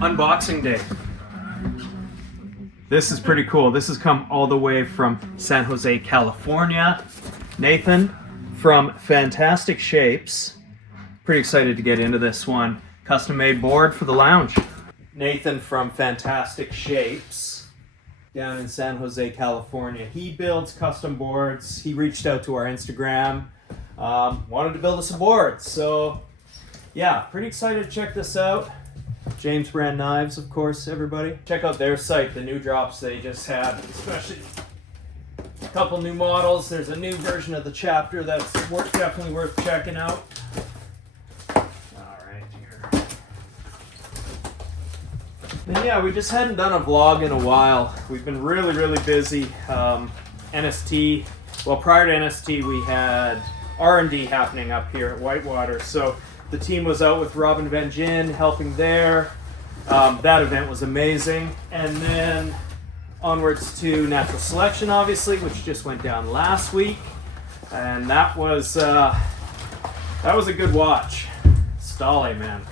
Unboxing day. This is pretty cool. This has come all the way from San Jose, California. Nathan from Fantastick Shapes. Pretty excited to get into this one. Custom made board for the lounge. Nathan from Fantastick Shapes down in San Jose, California. He builds custom boards. He reached out to our Instagram, wanted to build us a board. So yeah, pretty excited to check this out. James Brand Knives, of course, everybody. Check out their site, the new drops they just had, especially a couple new models. There's a new version of the chapter that's definitely worth checking out. Alright, here. And yeah, we just hadn't done a vlog in a while. We've been really busy. NST, well, prior to NST, we had R&D happening up here at Whitewater. So the team was out with Robin Van Gin, helping there. That event was amazing. And then onwards to Natural Selection, obviously, which just went down last week. And that was a good watch. Stale, man.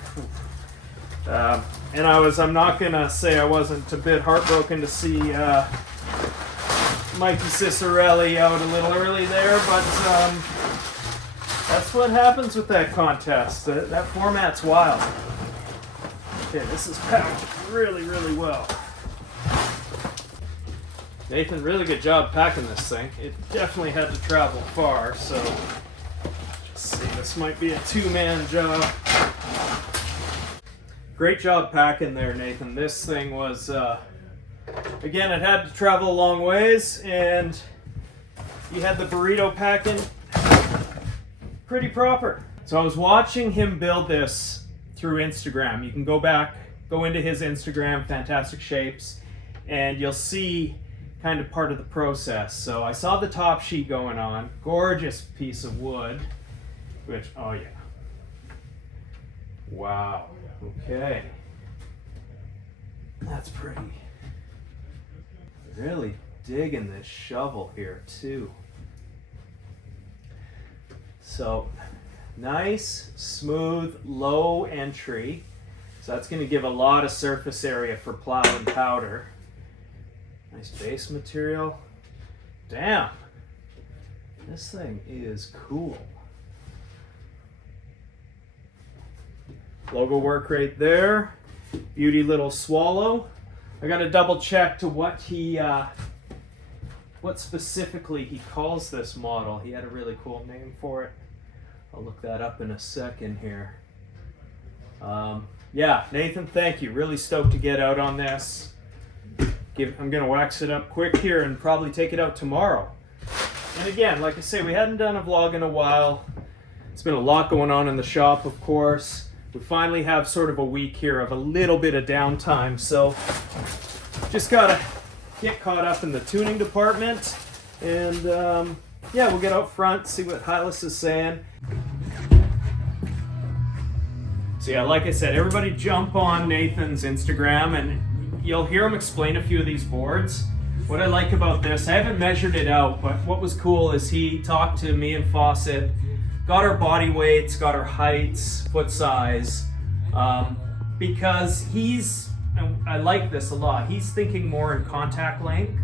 And I'm not gonna say I wasn't a bit heartbroken to see Mikey Cicerelli out a little early there, but that's what happens with that contest. That format's wild. Okay, this is packed really well. Nathan, really good job packing this thing. It definitely had to travel far, so let's see, this might be a two-man job. Great job packing there, Nathan. This thing was, again, it had to travel a long ways, and you had the burrito packing pretty proper. So I was watching him build this through Instagram. You can go into his Instagram, Fantastick Shapes, and you'll see kind of part of the process. So I saw the top sheet going on. Gorgeous piece of wood, which, oh yeah. Wow, okay. That's pretty. Really digging this shovel here too. So nice, smooth, low entry. So that's going to give a lot of surface area for plow and powder. Nice base material. Damn, this thing is cool. Logo work right there. Beauty little swallow. I got to double check to what specifically he calls this model. He had a really cool name for it. I'll look that up in a second here. Yeah, Nathan, thank you. Really stoked to get out on this. I'm going to wax it up quick here and probably take it out tomorrow. And again, like I say, we hadn't done a vlog in a while. It's been a lot going on in the shop, of course. We finally have sort of a week here of a little bit of downtime, so just got to get caught up in the tuning department. And yeah, we'll get out front, see what Hylas is saying. So yeah, like I said, everybody jump on Nathan's Instagram and you'll hear him explain a few of these boards. What I like about this, I haven't measured it out, but what was cool is he talked to me and Fawcett, got our body weights, got our heights, foot size, because I like this a lot, he's thinking more in contact length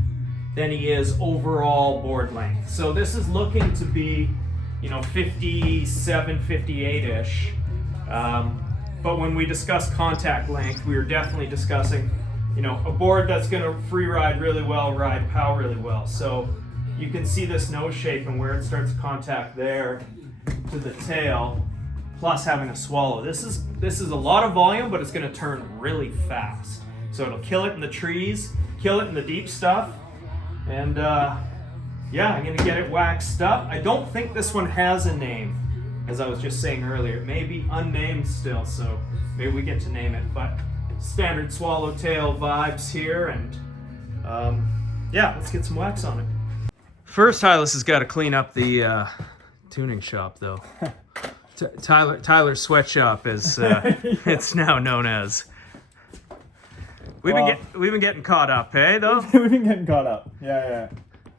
than he is overall board length. So this is looking to be, 57, 58-ish. But when we discuss contact length, we were definitely discussing, a board that's going to free ride really well, ride pow really well. So you can see this nose shape and where it starts to contact there to the tail, plus having a swallow. This is a lot of volume, but it's going to turn really fast. So it'll kill it in the trees, kill it in the deep stuff, and yeah, I'm going to get it waxed up. I don't think this one has a name, as I was just saying earlier. It may be unnamed still, so maybe we get to name it, but standard swallowtail vibes here, and yeah, let's get some wax on it. First, Hylas has got to clean up the tuning shop, though. Tyler's sweatshop is it's now known as. We've been getting caught up, hey, though? We've been getting caught up. Yeah.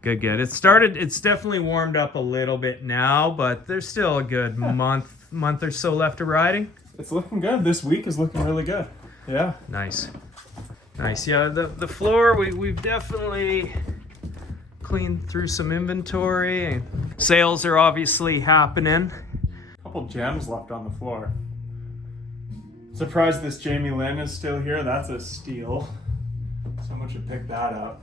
Good. It's definitely warmed up a little bit now, but there's still a good month or so left of riding. It's looking good. This week is looking really good. Yeah. Nice. Nice. Yeah, the floor, we've definitely cleaned through some inventory. And sales are obviously happening. Couple gems left on the floor. Surprised this Jamie Lynn is still here. That's a steal. Someone should pick that up.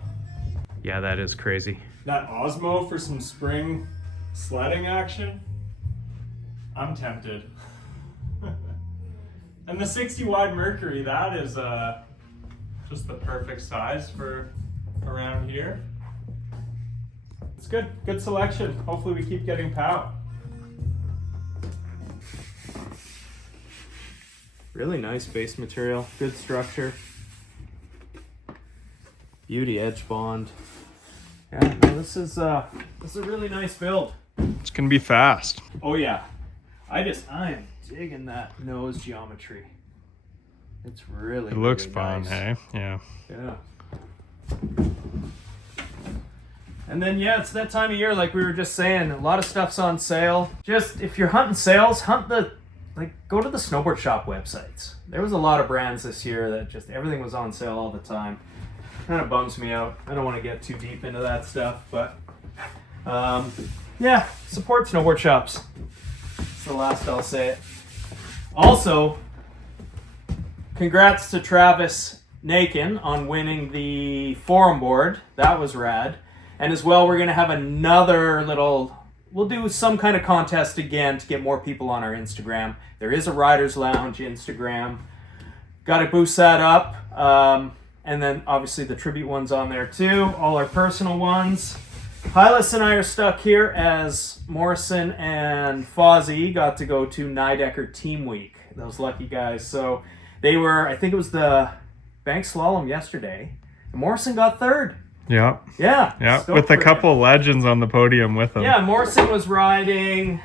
Yeah, that is crazy. That Osmo for some spring sledding action. I'm tempted. And the 60 wide Mercury, that is just the perfect size for around here. It's good, good selection. Hopefully we keep getting POW. Really nice base material, good structure. Beauty edge bond. Yeah, no, this is a really nice build. It's gonna be fast. Oh yeah. I am digging that nose geometry. It's really, It looks really fun, nice. hey? Yeah. Yeah. And then yeah, it's that time of year, like we were just saying, a lot of stuff's on sale. Just if you're hunting sales, go to the Snowboard Shop websites. There was a lot of brands this year that just everything was on sale all the time. Kind of bums me out. I don't want to get too deep into that stuff, but yeah, support snowboard shops. That's the last I'll say. Also, congrats to Travis Nakin on winning the forum board. That was rad. And as well, we're going to have another we'll do some kind of contest again to get more people on our Instagram. There is a Riders Lounge Instagram. Got to boost that up. And then obviously the tribute ones on there too. All our personal ones. Hylas and I are stuck here as Morrison and Fozzie got to go to Nidecker Team Week. Those lucky guys. So they were, I think it was the bank slalom yesterday. And Morrison got third. Yeah. Yeah. Yeah. Stoke With a for couple him. legends on the podium with him. Yeah, Morrison was riding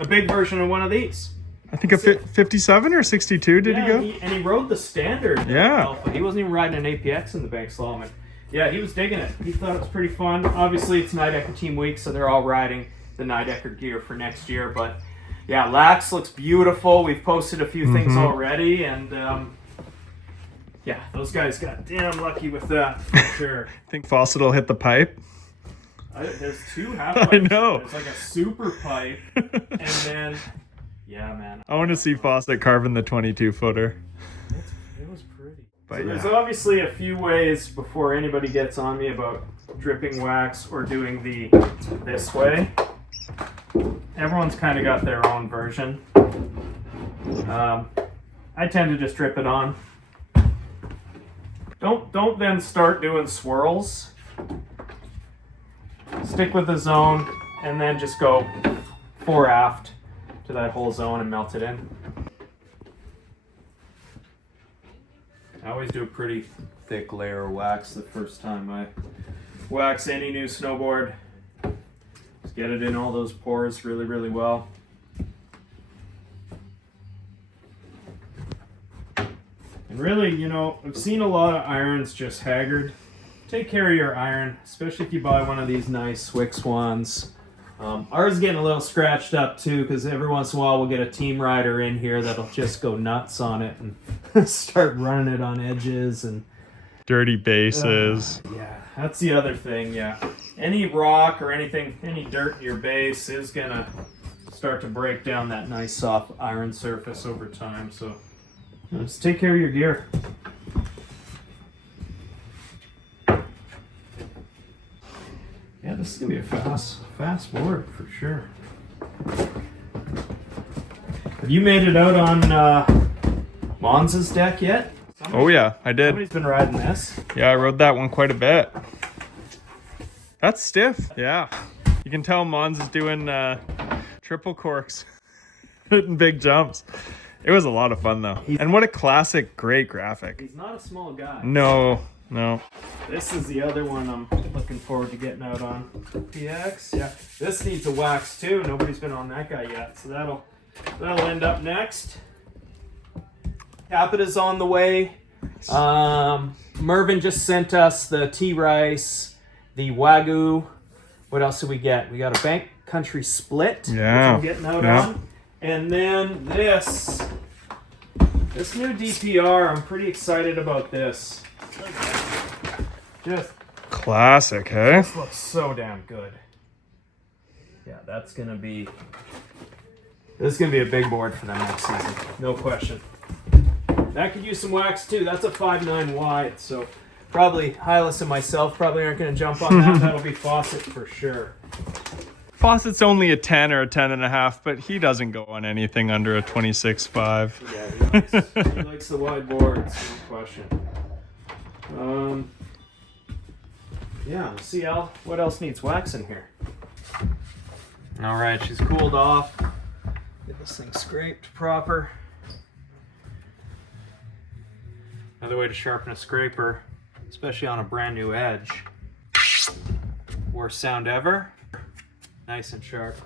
a big version of one of these. I think a 57 or 62, did he go? And he rode the standard. Yeah. Alpha. He wasn't even riding an APX in the bank slalom. And yeah, he was digging it. He thought it was pretty fun. Obviously, it's Nidecker Team Week, so they're all riding the Nidecker gear for next year. But yeah, Lax looks beautiful. We've posted a few things already, and yeah, those guys got damn lucky with that for sure. I think Fawcett will hit the pipe. There's two half pipes. I know. There's like a super pipe, and then yeah, man. I want to see Fawcett carving the 22 footer. It was pretty. But So yeah. there's obviously a few ways before anybody gets on me about dripping wax or doing this way. Everyone's kind of got their own version. I tend to just drip it on. Don't then start doing swirls. Stick with the zone and then just go fore aft to that whole zone and melt it in. I always do a pretty thick layer of wax the first time I wax any new snowboard. Just get it in all those pores really, really well. And really, you know, I've seen a lot of irons just haggard. Take care of your iron, especially if you buy one of these nice Swix ones. Ours is getting a little scratched up too, because every once in a while we'll get a team rider in here that'll just go nuts on it and start running it on edges and Dirty bases. yeah, that's the other thing. Yeah, any rock or anything, any dirt in your base is gonna start to break down that nice soft iron surface over time. So just take care of your gear. Yeah, this is gonna be a fast board for sure. Have you made it out on Monza's deck yet? Oh yeah, I did. Somebody's been riding this. Yeah, I rode that one quite a bit. That's stiff. Yeah. You can tell Mons is doing triple corks. Hitting big jumps. It was a lot of fun though. And what a classic, great graphic. He's not a small guy. No. This is the other one I'm looking forward to getting out on. PX, yeah. This needs a wax too. Nobody's been on that guy yet, so that'll end up next. Capita's on the way. Mervin just sent us the T-Rice, the Wagyu. What else did we get? We got a Bank Country Split, Yeah. which I'm getting out Yeah. on. And then this This new DPR, I'm pretty excited about this. Just Classic, hey? this looks so damn good. Yeah, this is gonna be a big board for them next season, no question. That could use some wax too. That's a 5.9 wide, so probably Hylas and myself probably aren't gonna jump on that. That'll be Fawcett for sure. Fawcett's only a 10 or a 10.5, but he doesn't go on anything under a 26.5. Yeah, he likes the wide boards, no question. Yeah, let's see what else needs wax in here. All right, she's cooled off. Get this thing scraped proper. Another way to sharpen a scraper, especially on a brand new edge. Worst sound ever. Nice and sharp.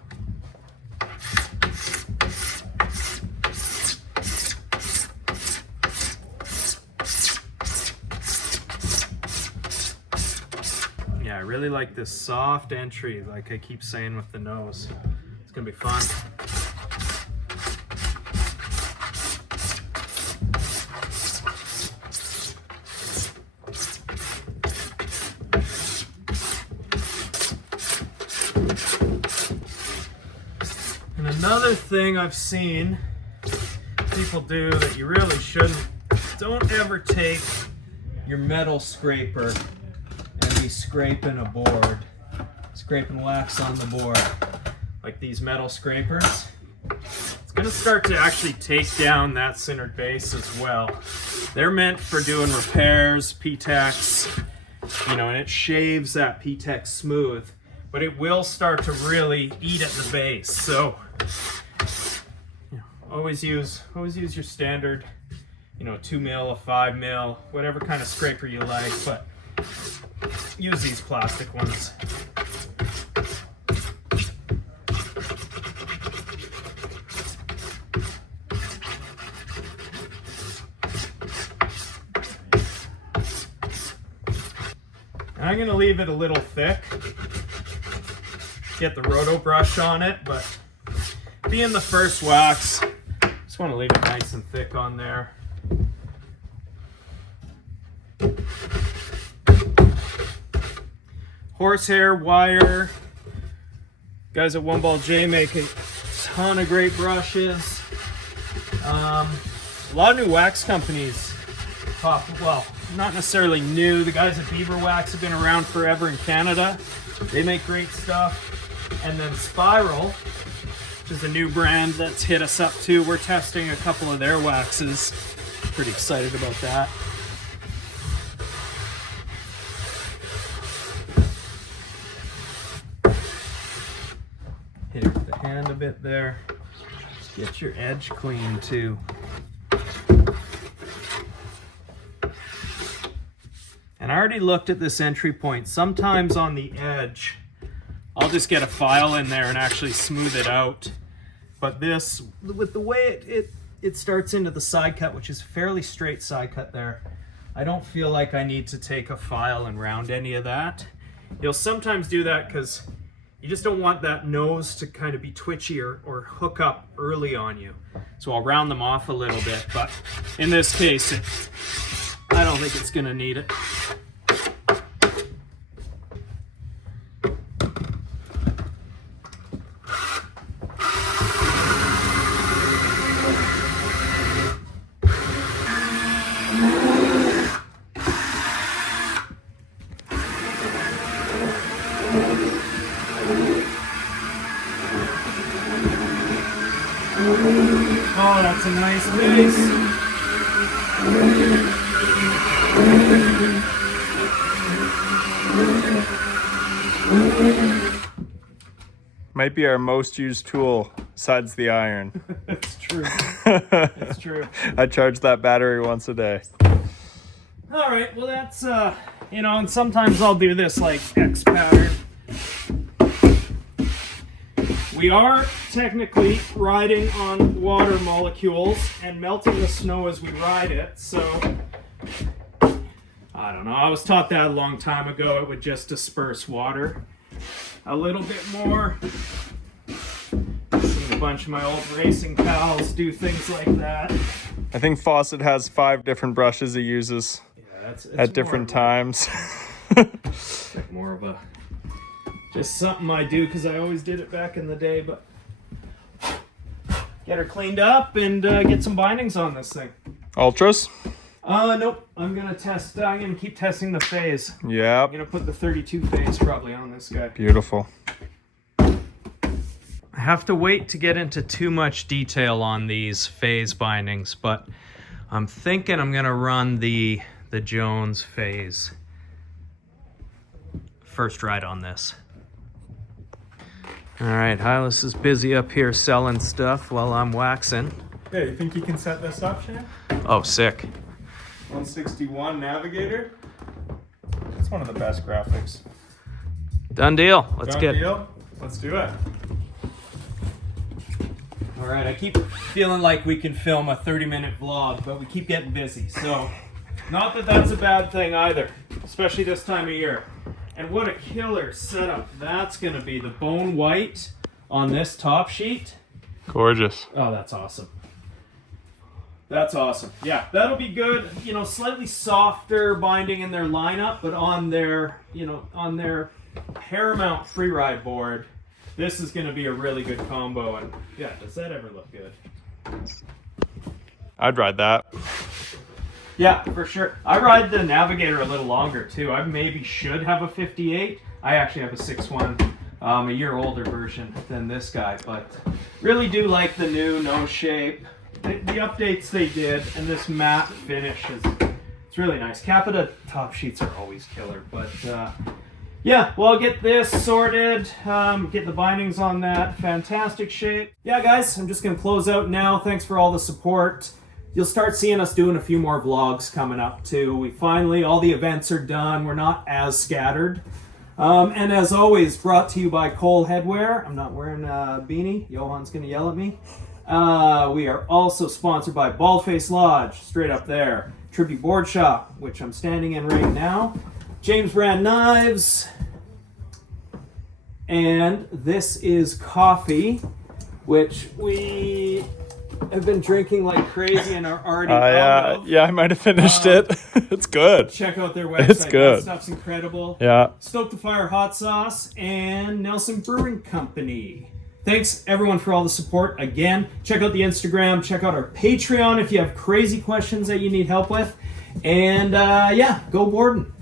Yeah, I really like this soft entry, like I keep saying with the nose. It's gonna be fun. And another thing I've seen people do that you really shouldn't, don't ever take your metal scraper and be scraping a board, scraping wax on the board, like these metal scrapers. It's gonna start to actually take down that centered base as well. They're meant for doing repairs, P-Tex, you know, and it shaves that P-Tex smooth, but it will start to really eat at the base. So, you know, always use your standard, you know, 2 mil, a 5 mil, whatever kind of scraper you like, but use these plastic ones. And I'm going to leave it a little thick. Get the roto brush on it, but being the first wax, just want to leave it nice and thick on there. Horsehair wire. Guys at One Ball J make a ton of great brushes. A lot of new wax companies pop, well, not necessarily new. The guys at Beaver Wax have been around forever in Canada. They make great stuff. And then Spiral, which is a new brand that's hit us up too. We're testing a couple of their waxes. Pretty excited about that. Hit it with the hand a bit there. Just get your edge clean too. And I already looked at this entry point. Sometimes on the edge, I'll just get a file in there and actually smooth it out. But this, with the way it starts into the side cut, which is fairly straight side cut there, I don't feel like I need to take a file and round any of that. You'll sometimes do that because you just don't want that nose to kind of be twitchy or hook up early on you. So I'll round them off a little bit, but in this case, I don't think it's gonna need it. Oh, that's a nice base. Might be our most used tool besides the iron. It's true. It's true. I charge that battery once a day. All right, well that's, you know, and sometimes I'll do this like X pattern. We are technically riding on water molecules and melting the snow as we ride it, so I don't know. I was taught that a long time ago. It would just disperse water a little bit more. I've seen a bunch of my old racing pals do things like that. I think Fawcett has 5 different brushes he uses Yeah, it's at different times. It's like more of a just something I do because I always did it back in the day. But get her cleaned up and get some bindings on this thing. Ultras? Nope. I'm gonna test. I'm gonna keep testing the phase. Yeah. I'm gonna put the 32 phase probably on this guy. Beautiful. I have to wait to get into too much detail on these phase bindings, but I'm thinking I'm gonna run the Jones phase first ride on this. All right, Hylas is busy up here selling stuff while I'm waxing. Yeah, you think you can set this up, Shane? Oh, sick. 161 Navigator. It's one of the best graphics. Done deal. Let's Done get. deal? Let's do it. All right, I keep feeling like we can film a 30-minute vlog, but we keep getting busy. So, not that that's a bad thing either, especially this time of year. And what a killer setup that's going to be. The bone white on this top sheet. Gorgeous. Oh, that's awesome. That's awesome. Yeah, that'll be good. You know, slightly softer binding in their lineup, but on their, you know, on their Paramount freeride board, this is going to be a really good combo. And yeah, does that ever look good? I'd ride that. Yeah, for sure. I ride the Navigator a little longer too. I maybe should have a 58. I actually have a 6.1, a year older version than this guy, but really do like the new no shape. The updates they did, and this matte finish it's really nice. Capita top sheets are always killer, but yeah, well, I'll get this sorted, get the bindings on that Fantastick shape. Yeah, guys, I'm just gonna close out now. Thanks for all the support. You'll start seeing us doing a few more vlogs coming up too. We finally, all the events are done. We're not as scattered. And as always, brought to you by Cole Headwear. I'm not wearing a beanie. Johan's gonna yell at me. We are also sponsored by BALDFACE Lodge, straight up there. Tribute Board Shop, which I'm standing in right now. James Brand Knives. And this is coffee, which we have been drinking like crazy and are already out of. Yeah, I might have finished it. It's good. Check out their website. It's good. That stuff's incredible. Yeah. Stoke the Fire Hotsauce and Nelson Brewing Company. Thanks everyone for all the support. Again, check out the Instagram, check out our Patreon if you have crazy questions that you need help with. And yeah, go boarding.